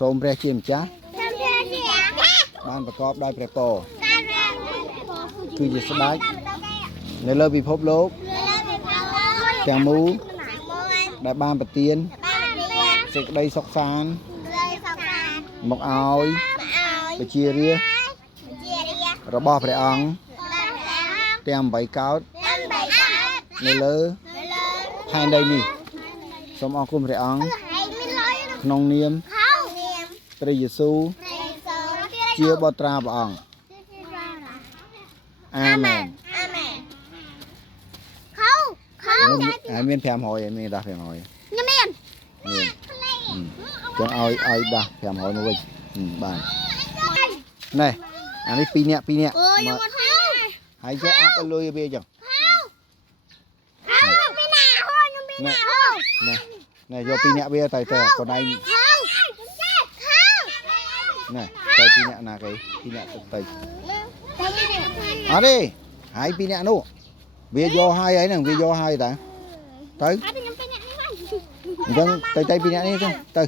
សូមព្រះជាម្ចាស់បានប្រកបដោយព្រះពរគឺជាស្ដេចនៅលើពិភពលោកទាំងមូលដែលបានប្រទានសេចក្តីសុខសាន្តមកឲ្យប្រជារាស្ត្ររបស់ព្រះអង្គទាំង8កោដនៅលើផែនដីនេះសូមអរគុណព្រះអង្គក្នុងនាមព្រះយេស៊ូវជាបុត្រាព្រះអង្គអាមែនហើយមាន500ហើយមានដាស់500មានចឹងឲ្យដាស់500មកវិញបានណែអានេះ2នាក់ហើយចេះអាប់ឲ្យលុយវាចឹងណែយក2នាក់វាទៅកូនឯងណែទៅ2នាក់ណាគេ2នាក់ទៅអត់ទេហើយ2នាក់នោះវាយកហើយហ្នឹងវាយកហើយតាទៅអញ្ចឹងទៅ2នាក់នេះទៅ